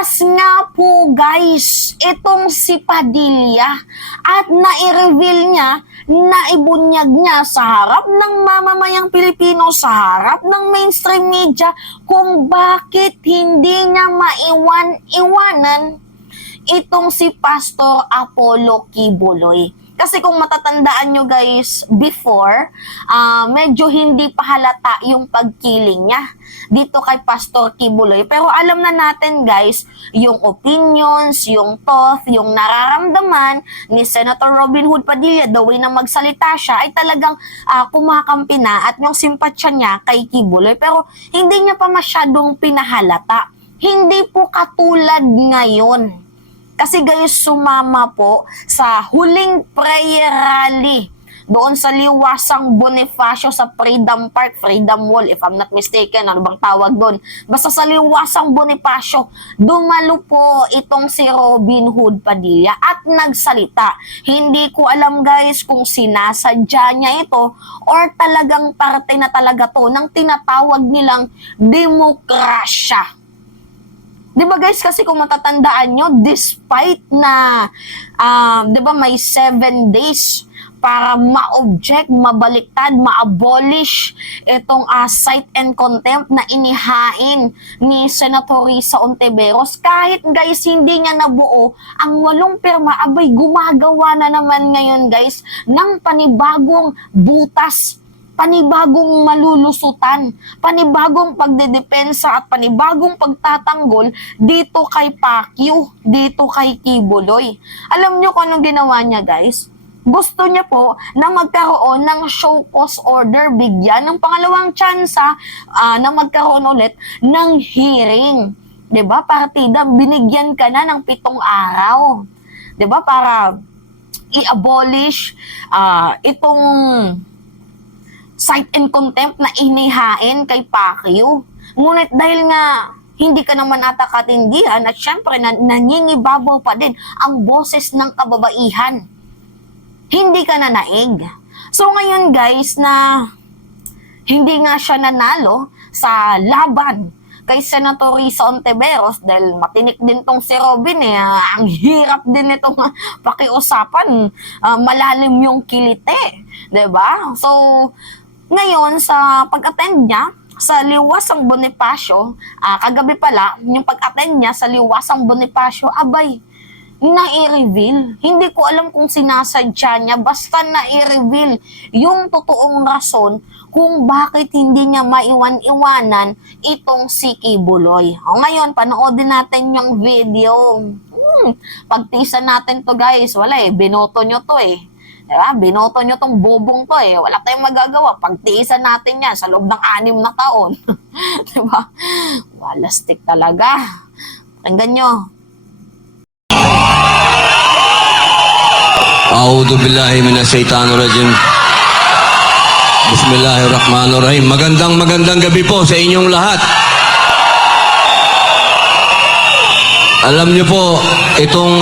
Lumabas nga po guys, itong si Padilla at nai-reveal niya, naibunyag niya sa harap ng mamamayang Pilipino, sa harap ng mainstream media kung bakit hindi niya maiwan-iwanan itong si Pastor Apollo Quiboloy. Kasi kung matatandaan nyo guys, before, medyo hindi pa halata yung pagkiling niya dito kay Pastor Quiboloy. Pero alam na natin guys, yung opinions, yung thought, yung nararamdaman ni Senator Robin Hood Padilla, the way na magsalita siya, ay talagang kumakampi na at yung simpatsya niya kay Quiboloy. Pero hindi niya pa masyadong pinahalata. Hindi po katulad ngayon. Kasi guys, sumama po sa huling prayer rally doon sa Liwasang Bonifacio sa Freedom Park, Freedom Wall, if I'm not mistaken, ano bang tawag doon? Basta sa Liwasang Bonifacio, dumalo po itong si Robin Hood Padilla at nagsalita. Hindi ko alam guys kung sinasadya niya ito or talagang parte na talaga to ng tinatawag nilang demokrasya. Diba guys, kasi kung matatandaan nyo, despite na, diba may 7 days para ma-object, mabaliktad, ma-abolish itong cite and contempt na inihain ni Senator Risa Ontiveros. Kahit guys, hindi niya nabuo ang 8 pirma, abay gumagawa na naman ngayon guys ng panibagong butas, panibagong malulusutan, panibagong pagdedepensa at panibagong pagtatanggol dito kay Pacquiao, dito kay Quiboloy. Alam nyo kung anong ginawa niya guys? Gusto niya po na magkaroon ng show cause order, bigyan ng pangalawang tsansa na magkaroon ulit ng hearing. 'Di ba? Partida, binigyan ka na ng 7 araw. 'Di ba? Para i-abolish itong cite and contempt na inihain kay Pacquiao. Ngunit dahil nga hindi ka naman ata katindihan at syempre nangingibabaw pa din ang boses ng kababaihan, hindi ka na naig. So ngayon guys na hindi nga siya nanalo sa laban kay Senator Risa Ontiveros dahil matinik din tong si Robin ang hirap din itong pakiusapan, malalim yung kilite, 'di ba? So ngayon, sa pag-attend niya sa Liwasang Bonifacio, kagabi pala, yung pag-attend niya sa Liwasang Bonifacio, abay, na-i-reveal. Hindi ko alam kung sinasadya niya, basta na-i-reveal yung totoong rason kung bakit hindi niya maiwan-iwanan itong si Quiboloy. Ngayon, panoodin natin yung video. Pagtisan natin to guys, wala binoto nyo to Diba? Binoto nyo tong bobong to Wala tayong magagawa. Pagtiisan natin yan sa loob ng 6 na taon. Diba? Walastik talaga. Pakinggan nyo. A'udhu billahi minash shaitanir rajim. Bismillahirrahmanirrahim. Magandang gabi po sa inyong lahat. Alam niyo po, itong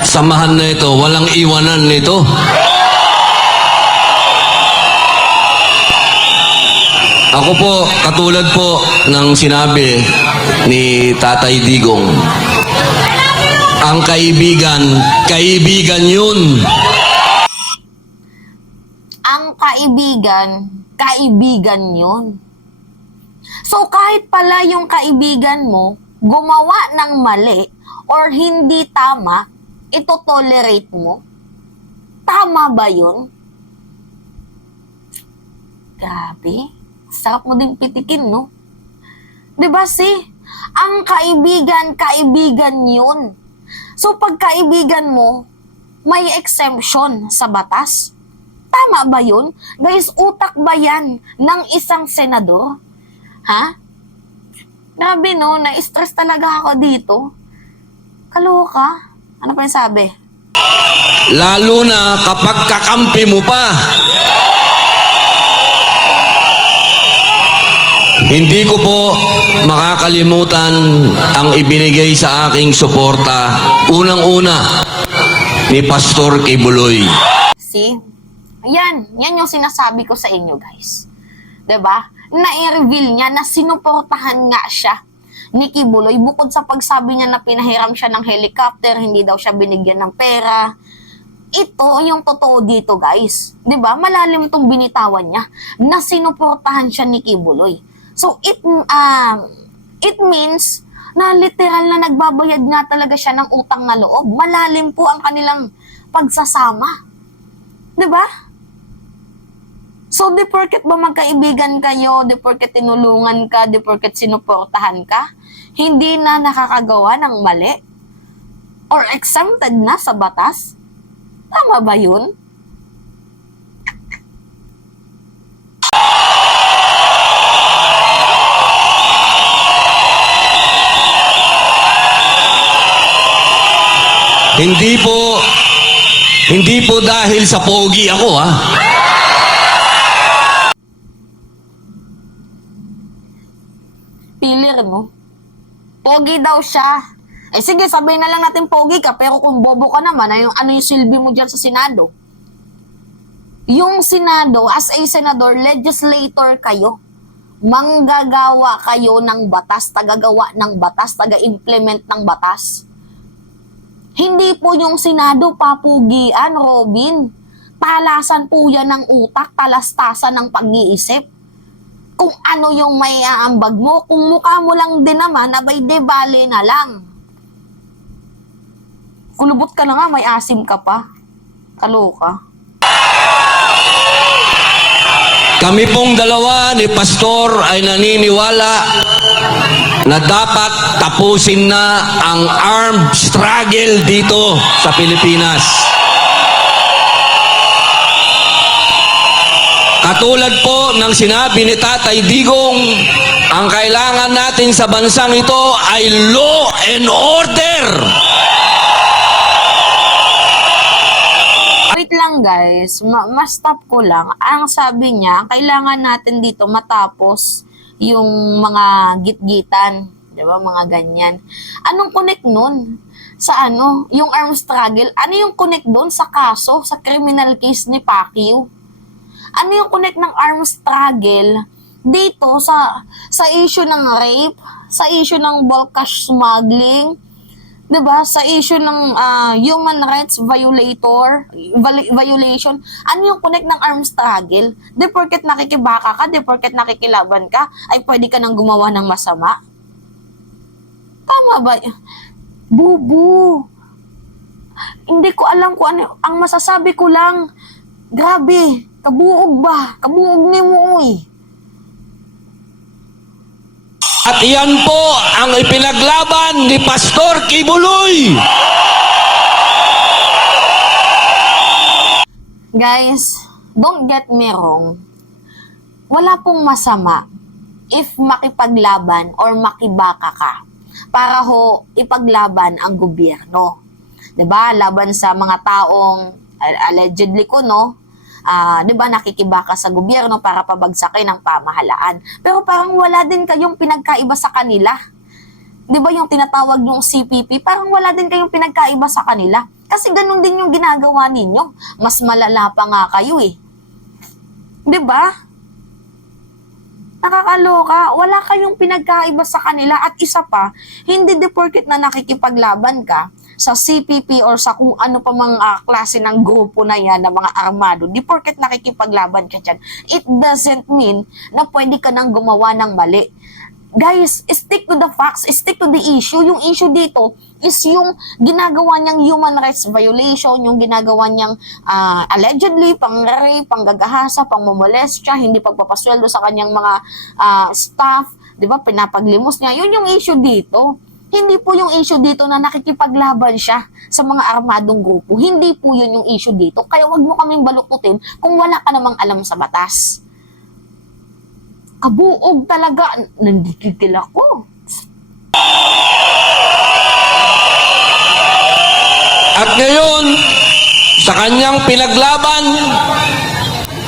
samahan na ito, walang iwanan nito. Ako po, katulad po ng sinabi ni Tatay Digong, ang kaibigan, kaibigan yun. Ang kaibigan, kaibigan yun. So kahit pala yung kaibigan mo gumawa ng mali or hindi tama, ito tolerate mo? Tama ba yun? Grabe. Sarap mo din pitikin, no? Diba ang kaibigan, kaibigan yun. So pag kaibigan mo, may exemption sa batas. Tama ba yun? Guys, utak ba yan ng isang senador? Ha? Grabe no, na-stress talaga ako dito. Kaloka? Ano pa yung sabi? Lalo na kapag kakampi mo pa. Hindi ko po makakalimutan ang ibinigay sa aking suporta. Unang-una, ni Pastor Quiboloy. See? Yan yung sinasabi ko sa inyo guys. 'Di ba? Na-reveal niya na sinuportahan nga siya ni Kibuloy, bukod sa pagsabi niya na pinahiram siya ng helicopter, hindi daw siya binigyan ng pera, ito yung totoo dito, guys. 'Di ba? Malalim tong binitawan niya na sinuportahan siya ni Kibuloy. So it means na literal na nagbabayad nga talaga siya ng utang na loob. Malalim po ang kanilang pagsasama. 'Di ba? So, di porket ba magkaibigan kayo, di porket tinulungan ka, di porket sinuportahan ka, hindi na nakakagawa ng mali? Or exempted na sa batas? Tama ba yun? Hindi po dahil sa pogi ako, ha? Pilir, no? Pogi daw siya. Eh sige, sabihin na lang natin pogi ka, pero kung bobo ka naman, ano yung silbi mo dyan sa Senado? Yung Senado, as a senador, legislator kayo. Manggagawa kayo ng batas, tagagawa ng batas, taga-implement ng batas. Hindi po yung Senado papugian, Robin. Talasan po yan ng utak, talastasan ng pag-iisip. Kung ano yung may aambag mo, kung mukha mo lang din naman, abay de bale na lang. Kulubot ka na nga, may asim ka pa. Kaloka. Kami pong dalawa ni Pastor ay naniniwala na dapat tapusin na ang armed struggle dito sa Pilipinas. Katulad po ng sinabi ni Tatay Digong, ang kailangan natin sa bansang ito ay law and order. Wait lang guys, ma-stop ko lang. Ang sabi niya, kailangan natin dito matapos yung mga gitgitan, 'di ba? Mga ganyan. Anong connect nun? Sa ano? Yung armed struggle, ano yung connect doon sa kaso, sa criminal case ni Pacquiao? Ano yung connect ng armed struggle dito sa issue ng rape, sa issue ng bulk cash smuggling, 'di ba? Sa issue ng human rights violation. Ano yung connect ng armed struggle? Di porket nakikibaka ka, di porket nakikilaban ka, ay pwede ka nang gumawa ng masama? Tama ba? Bubu. Hindi ko alam kung ano. Ang masasabi ko lang, grabe, kabuog ba? Kabuog ni mo eh. At iyan po ang ipinaglaban ni Pastor Kibuloy. Guys, don't get me wrong. Wala pong masama if makipaglaban or makibaka ka para ho ipaglaban ang gobyerno. 'Di ba? Laban sa mga taong allegedly ko, no? 'Di ba, nakikibaka sa gobyerno para pabagsakin ang pamahalaan. Pero parang wala din kayong pinagkaiba sa kanila. 'Di ba yung tinatawag yung CPP, parang wala din kayong pinagkaiba sa kanila. Kasi ganun din yung ginagawa ninyo. Mas malala pa nga kayo eh. 'Di ba? Nakakaloka, wala kayong pinagkaiba sa kanila at isa pa, hindi de porket na nakikipaglaban ka sa CPP or sa kung ano pa mga klase ng grupo na yan, ng mga armado, di porket nakikipaglaban ka dyan, it doesn't mean na pwede ka nang gumawa ng mali. Guys, stick to the facts, stick to the issue. Yung issue dito is yung ginagawa niyang human rights violation, yung ginagawa niyang allegedly pang-rape, panggagahasa, pangmomolestya, hindi pagpapasweldo sa kanyang mga staff, di ba, pinapaglimos niya. Yun yung issue dito. Hindi po yung issue dito na nakikipaglaban siya sa mga armadong grupo. Hindi po yun yung issue dito. Kaya wag mo kaming balukutin kung wala ka namang alam sa batas. Kabuog talaga. Nandikikil ako. At ngayon, sa kanyang pinaglaban,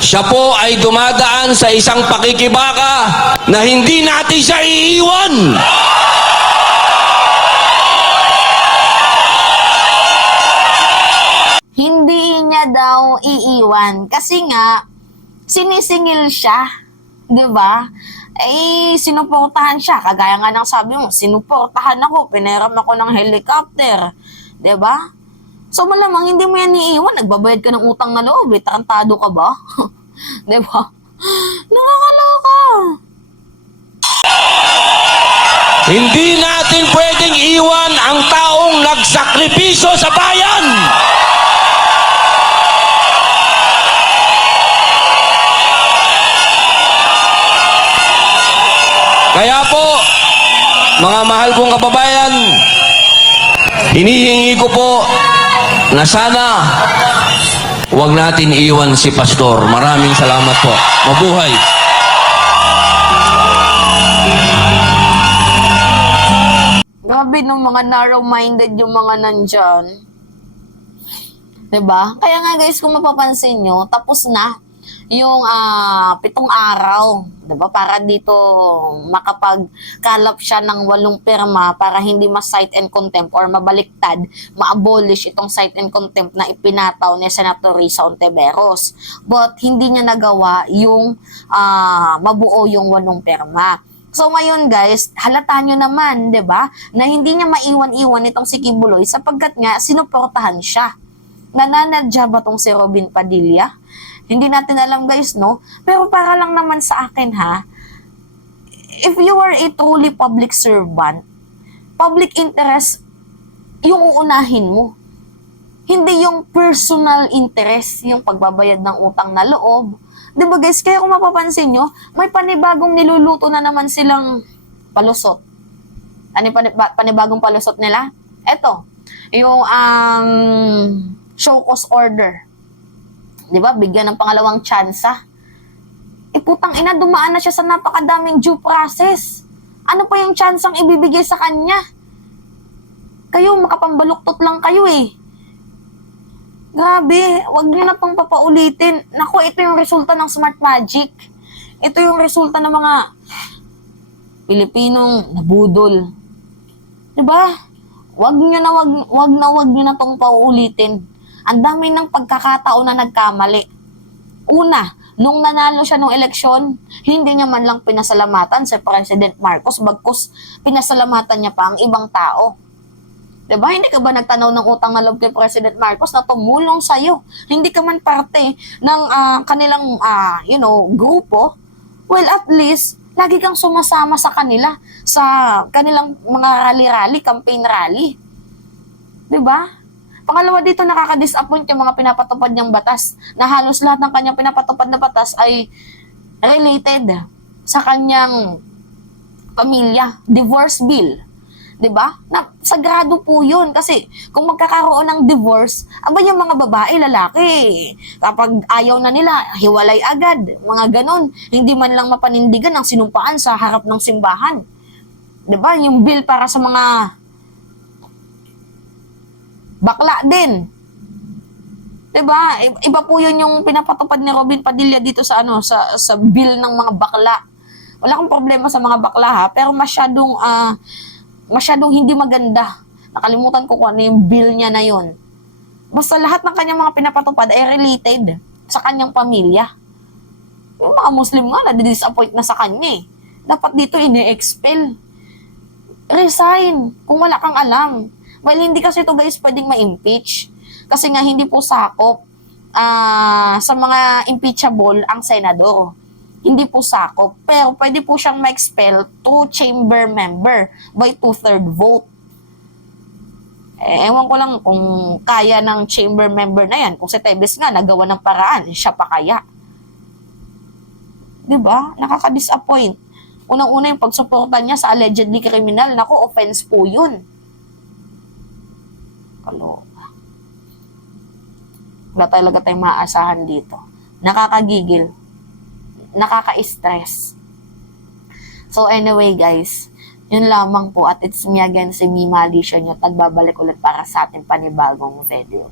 siya po ay dumadaan sa isang pakikibaka na hindi natin siya iiwan. Hindi niya daw iiwan kasi nga sinisingil siya, 'di ba? sinuportahan siya. Kagaya nga ng sabi mo, sinuportahan ako, piniram ako ng helicopter. 'Di ba? So malamang hindi mo yan iiwan, nagbabayad ka ng utang na loob, tarantado ka ba? 'Di ba? Nakakaloka. Hindi natin pwedeng iwan ang taong nagsakripisyo sa bayan. Kaya po, mga mahal kong kababayan, hinihingi ko po na sana huwag natin iwan si Pastor. Maraming salamat po. Mabuhay. Grabe nung mga narrow-minded yung mga nandyan. 'Di ba? Kaya nga guys, kung mapapansin nyo, tapos na yung 7 araw. 'Di ba? Para dito makapagkalap siya ng 8 pirma para hindi ma-cite and contempt or mabaliktad, ma-abolish itong cite and contempt na ipinataw ni Senator Risa Hontiveros. But hindi niya nagawa yung mabuo yung 8 pirma. So ngayon guys, halata nyo naman, 'di ba, na hindi niya maiwan-iwan itong si Kibuloy sapagkat nga sinuportahan siya. Nananadya ba tong si Robin Padilla? Hindi natin alam guys, no? Pero para lang naman sa akin ha, if you are a truly public servant, public interest yung uunahin mo. Hindi yung personal interest, yung pagbabayad ng utang na loob. Diba guys, kaya kung mapapansin nyo, may panibagong niluluto na naman silang palusot. Ano yung panibagong palusot nila? Eto, yung show cause order. Diba, bigyan ng pangalawang tsansa. Putang ina, dumaan na siya sa napakadaming due process. Ano pa yung tsansang ibibigay sa kanya? Kayo, makapambaluktot lang kayo eh. Grabe, wag niyo na pang papaulitin. Naku, ito yung resulta ng smart magic. Ito yung resulta ng mga Pilipinong nabudol. 'Di ba? Wag niyo na tong pauulitin. Ang dami ng pagkakataon na nagkamali. Una, nung nanalo siya ng eleksyon, hindi niya man lang pinasalamatan si President Marcos, bagkus pinasalamatan niya pa ang ibang tao. Diba? Hindi ka ba nagtanaw ng utang na loob kay President Marcos na tumulong sa'yo? Hindi ka man parte ng kanilang, grupo? Well, at least, lagi kang sumasama sa kanila sa kanilang mga rally-rally, campaign rally. Diba? Pangalawa dito, nakaka-disappoint yung mga pinapatupad niyang batas na halos lahat ng kanyang pinapatupad na batas ay related sa kanyang pamilya. Divorce bill. 'Di ba? Na sagrado po 'yun kasi kung magkakaroon ng divorce, aba yung mga babae, lalaki, kapag ayaw na nila, hiwalay agad, mga ganon. Hindi man lang mapanindigan ang sinumpaan sa harap ng simbahan. 'Di ba? Yung bill para sa mga bakla din. 'Di ba? Iba po 'yun yung pinapatupad ni Robin Padilla dito sa sa bill ng mga bakla. Wala akong problema sa mga bakla ha, pero masyadong hindi maganda. Nakalimutan ko kung ano yung bill niya na yun. Basta lahat ng kanyang mga pinapatupad ay related sa kanyang pamilya. Yung mga Muslim nga, nadidisappoint na sa kanya eh. Dapat dito ini-expel. Resign kung wala kang alam. Well, hindi kasi ito guys pwedeng ma-impeach. Kasi nga hindi po sakop sa mga impeachable ang senador. Hindi po sakop. Pero pwede po siyang ma-expel through chamber member by 2/3 vote. Ewan ko lang kung kaya ng chamber member na yan. Kung si Tebes nga nagawa ng paraan, siya pa kaya. Diba? Nakaka-disappoint. Unang-una yung pagsuporta niya sa allegedly criminal. Naku, offense po yun. Kaloka. Wala talaga tayong maaasahan dito. Nakakagigil. Nakaka-stress. So anyway guys, yun lamang po at it's me again si Mima Alicia nyo at nagbabalik ulit para sa ating panibagong video.